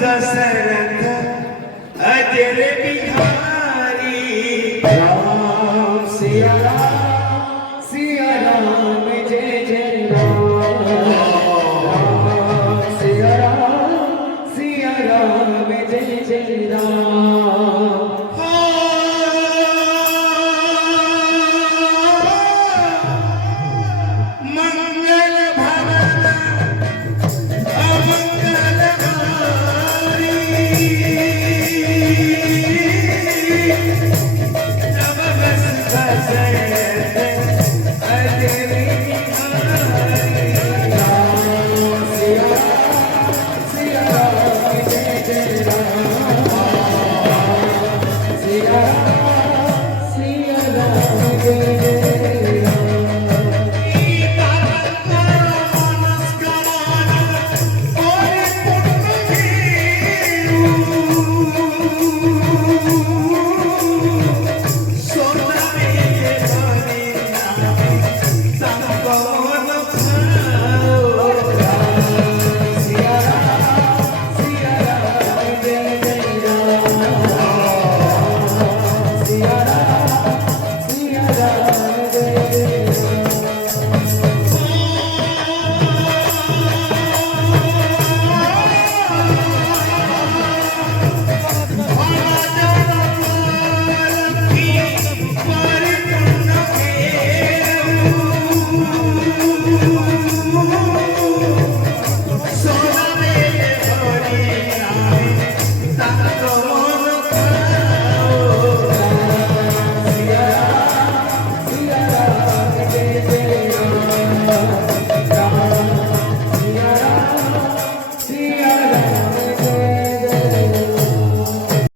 दशरथ अजर बिहारी। राम सिया राम जय जय राम। राम सिया राम जय जय राम। मंगल भवन अमंगल हारी। नव बस दशरथ अजर बिहारी। राम सिया राम जय जय राम। सिया राम जय जय